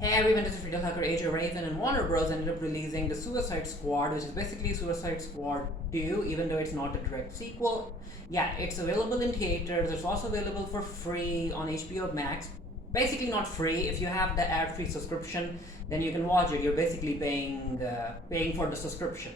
Hey everyone, this is Freedom Hacker AJ Raven, and Warner Bros. Ended up releasing the Suicide Squad, which is basically Suicide Squad 2, even though it's not a direct sequel. Yeah, it's available in theaters, it's also available for free on HBO Max. Basically not free, if you have the ad-free subscription, then you can watch it. You're basically paying for the subscription.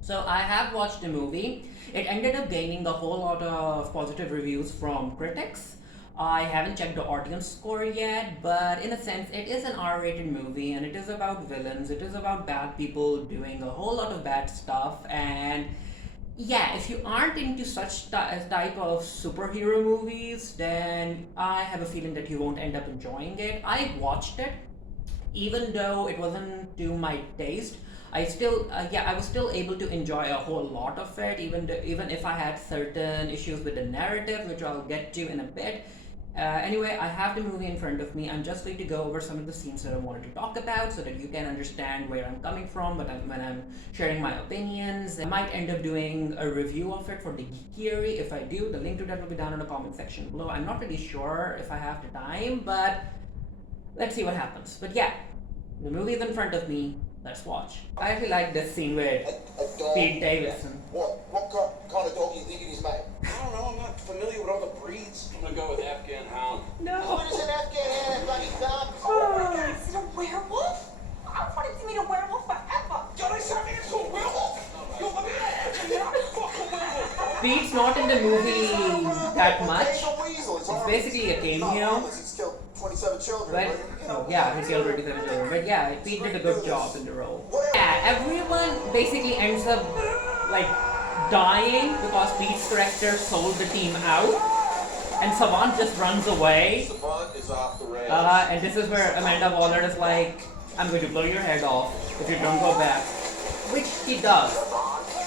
So I have watched the movie. It ended up gaining a whole lot of positive reviews from critics. I haven't checked the audience score yet, but in a sense, it is an R-rated movie, and it is about villains. It is about bad people doing a whole lot of bad stuff, and yeah, if you aren't into such type of superhero movies, then I have a feeling that you won't end up enjoying it. I watched it, even though it wasn't to my taste. I was still able to enjoy a whole lot of it, even if I had certain issues with the narrative, which I'll get to in a bit. Anyway, I have the movie in front of me. I'm just going to go over some of the scenes that I wanted to talk about so that you can understand where I'm coming from when I'm sharing my opinions. I might end up doing a review of it for the Geekery. If I do, the link to that will be down in the comment section below. I'm not really sure if I have the time, but let's see what happens. But yeah, the movie is in front of me. Let's watch. I actually like this scene with Pete Davidson. What kind of dog do you think it is, mate? I don't know, I'm not familiar with all the breeds. I'm gonna go with Afghan Hound. No. What is an Afghan hand, bloody dog? Oh my god, is it a werewolf? I wanted to meet a werewolf forever. Yo, they sent me into a werewolf? Yo, let me fuck a werewolf. Pete's not in the movie that much. It's a weasel. It's basically a cameo. He's killed 27 children. But you know, yeah, he killed 27 children. But yeah, Pete did a good job in the role. Yeah, everyone basically ends up like dying because Pete's character sold the team out, and Savant just runs away. Savant is off the rails. And this is where Amanda Waller is like, "I'm going to blow your head off if you don't go back," which he does.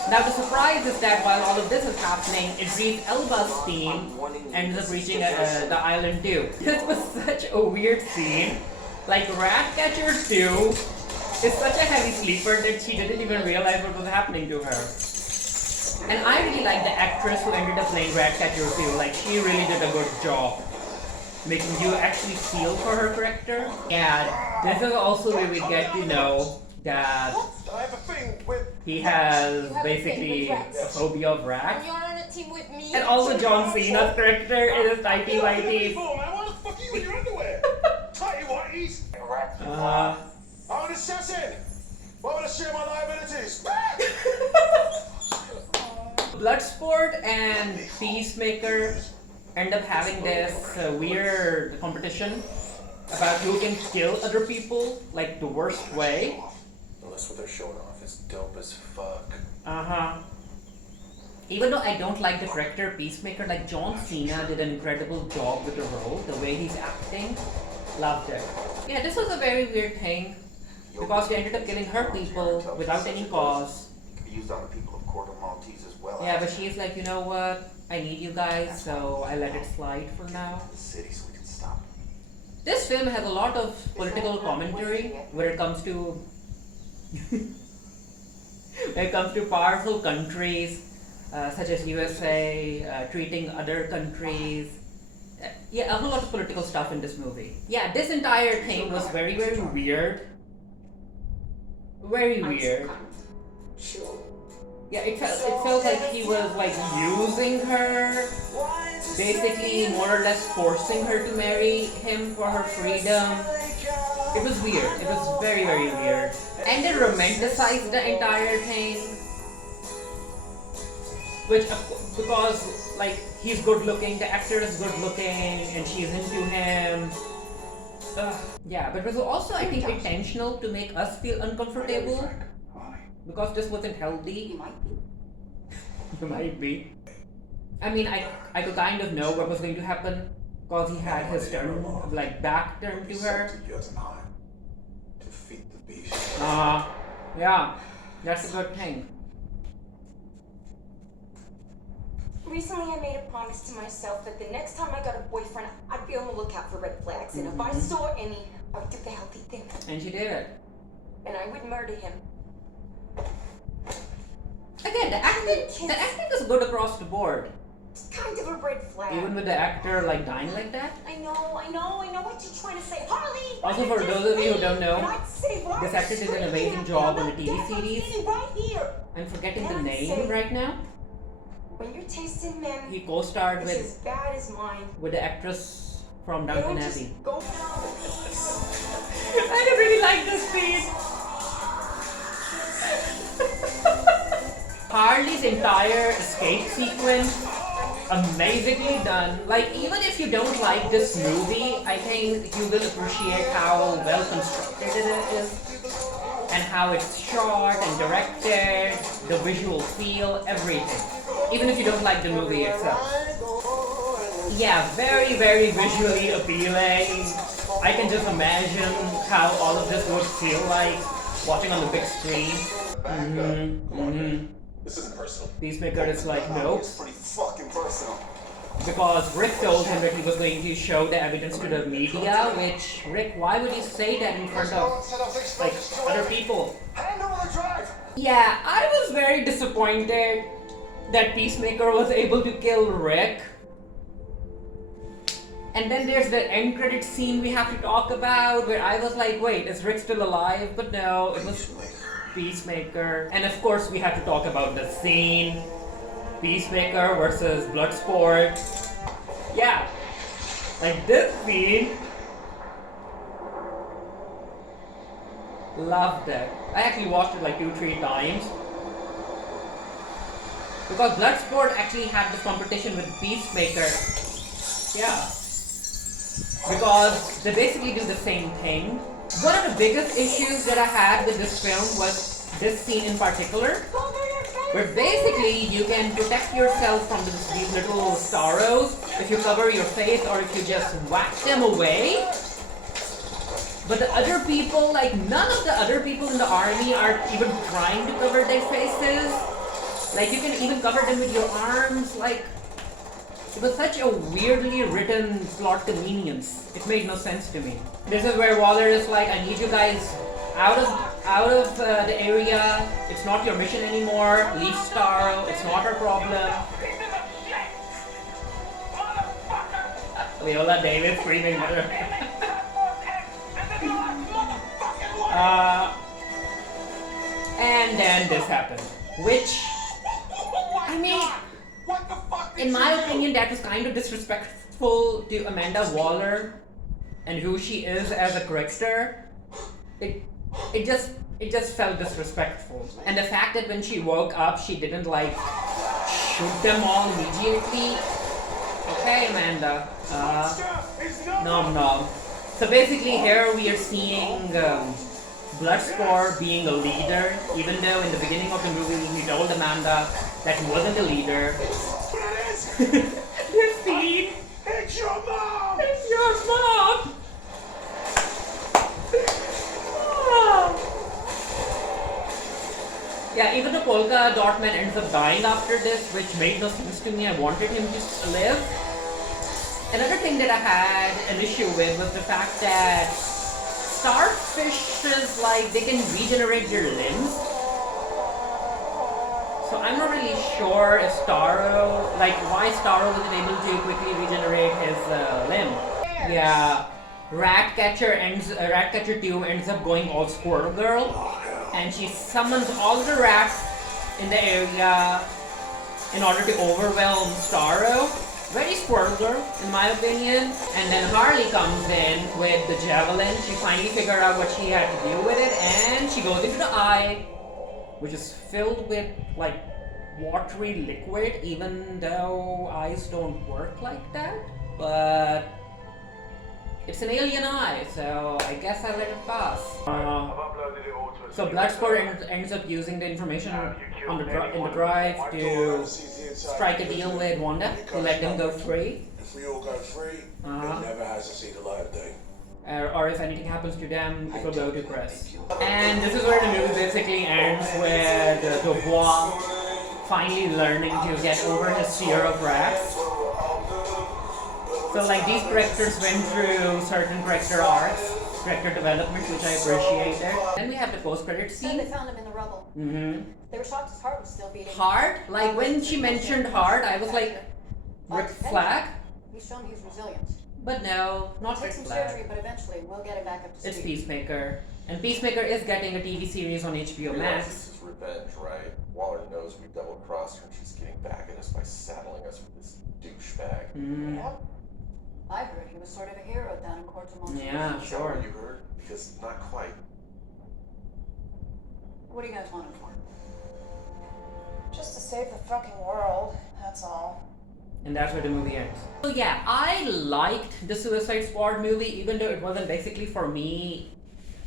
Now the surprise is that while all of this is happening, Idris Elba's team ends up reaching the island too. This was such a weird scene. Like Ratcatcher 2 is such a heavy sleeper that she didn't even realize what was happening to her. And I really like the actress who ended up playing Ratcatcher 2. Like, she really did a good job making you actually feel for her character. And this is also where we get to know that I have a thing with... he has basically a phobia of And rats. you're on a team with me. And also John Cena's character is tighty whitey. Why the fuck are you in your underwear? Tighty whities. I'm an assassin. Why would I share my liabilities? Bloodsport and Peacemaker end up having this weird competition about who can kill other people, like the worst way. Unless what they're showing off is dope as fuck. Even though I don't like the character Peacemaker, like John Cena did an incredible job with the role, the way he's acting. Loved it. Yeah, this was a very weird thing because they ended up killing her people without any cause. It can be used on the people of Corto Maltese as well. Yeah, but she's like, you know what? I need you guys, so I let it slide for now. The city so we can stop them. This film has a lot of political commentary when it comes to powerful countries such as USA treating other countries. Yeah, a whole lot of political stuff in this movie. Yeah, this entire thing was very, very weird. Very weird. Yeah, it felt like he was like using her, basically more or less forcing her to marry him for her freedom. It was weird. It was very, very weird. And they romanticized the entire thing. Which, because like he's good looking, the actor is good looking, and she's into him. Yeah, but it was also, I think, intentional to make us feel uncomfortable. Because this wasn't healthy. You might be. You might be. I mean, I could kind of know what was going to happen because he had his turn, like back turned to her. Defeat the beast. Yeah, that's a good thing. Recently, I made a promise to myself that the next time I got a boyfriend, I'd be on the lookout for red flags. And if I saw any, I would do the healthy thing. And she did it. And I would murder him. Again, the acting is good across the board. It's kind of a red flag. Even with the actor like dying like that. I know what you're trying to say, Harley. Also, for those of you who don't know, this actor did an Screaming amazing at job me on a about TV death, I'm series. standing right here. I'm forgetting the Can I name say- right now. When you're tasting men, He co-starred it's with as bad as mine. the actress from They Downton don't Abbey. just go. I don't really like this scene. Harley's entire escape sequence, amazingly done. Like, even if you don't like this movie, I think you will appreciate how well constructed it is, and how it's shot and directed, the visual feel, everything. Even if you don't like the movie itself. Yeah, very, very visually appealing. I can just imagine how all of this would feel like watching on the big screen. This isn't personal. Peacemaker is like, nope. It's pretty fucking personal. Because Rick told him that he was going to show the evidence to the media, which, Rick, why would you say that in front of, like, other people? Hand over the drive. Yeah, I was very disappointed that Peacemaker was able to kill Rick. And then there's the end credit scene we have to talk about, where I was like, wait, is Rick still alive? But no, it was Peacemaker. And of course we have to talk about the scene. Peacemaker versus Bloodsport. Yeah. Like this scene. Loved it. I actually watched it like 2-3 times. Because Bloodsport actually had this competition with Peacemaker. Yeah. Because they basically do the same thing. One of the biggest issues that I had with this film was this scene in particular, where basically you can protect yourself from these little sorrows if you cover your face or if you just whack them away. But the other people, like none of the other people in the army are even trying to cover their faces. Like you can even cover them with your arms, like it was such a weirdly written plot convenience. It made no sense to me. This is where Waller is like, I need you guys out of the area. It's not your mission anymore. Leave Starro. It's not our problem. Viola Davis screaming mother. And then this happened, which I mean, What the fuck? in my opinion, that was kind of disrespectful to Amanda Waller and who she is as a character. It just felt disrespectful. And the fact that when she woke up, she didn't like shoot them all immediately. Okay, Amanda. Nom nom. So basically, here we are seeing Bloodsport being a leader, even though in the beginning of the movie he told Amanda that he wasn't a leader. This scene. It's your mom! It's your mom! Yeah, even the polka dot man ends up dying after this, which made no sense to me. I wanted him to live. Another thing that I had an issue with was the fact that starfishes, like, they can regenerate their limbs. So I'm not really sure if Starro, like, why Starro wasn't able to quickly regenerate his limb. Yeah, Ratcatcher 2 ends up going all Squirrel Girl, and she summons all the rats in the area in order to overwhelm Starro. Very Squirrel Girl, in my opinion. And then Harley comes in with the javelin. She finally figured out what she had to do with it, and she goes into the eye, which is filled with like watery liquid, even though eyes don't work like that. But it's an alien eye, so I guess I let it pass. So Bloodsport ends up using the information on the in the drive to strike a deal with Wanda to let them go free. If we all go free, it never has to see the light of day. Or if anything happens to them, it will go to Chris. And this is where the movie basically ends with Dubois finally learning to get over his fear of rats. So like these characters went through certain character arcs, character development, which I appreciated. Then we have the post-credit So scene. they found him in the rubble. Mm-hmm. They were shocked his heart was still beating. Heart? Like when she mentioned heart, I was like, Rick Flag? He's shown he's resilient. But no, not Take Rick some Flag. surgery, but eventually we'll get him back up to It's speed. Peacemaker. And Peacemaker is getting a TV series on HBO Realize Max. this is revenge, right? Waller knows we double-crossed her and she's getting back at us by saddling us with this douchebag. Yep. I heard he was sort of a hero down in Corto Maltese. Yeah, Is that sure. what you heard? Because not quite. What do you guys want him for? Just to save the fucking world, that's all. And that's where the movie ends. So yeah, I liked the Suicide Squad movie, even though it wasn't basically for me.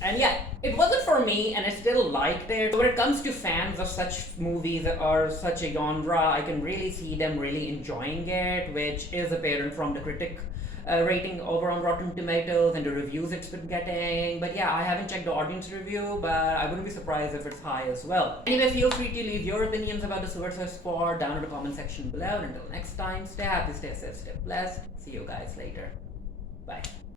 And yeah, it wasn't for me, and I still liked it. So when it comes to fans of such movies or such a genre, I can really see them really enjoying it, which is apparent from the critic rating over on Rotten Tomatoes and the reviews it's been getting. But yeah, I haven't checked the audience review, but I wouldn't be surprised if it's high as well. Anyway, feel free to leave your opinions about the Suicide Squad down in the comment section below. And until next time, stay happy, stay safe, stay blessed. See you guys later. Bye.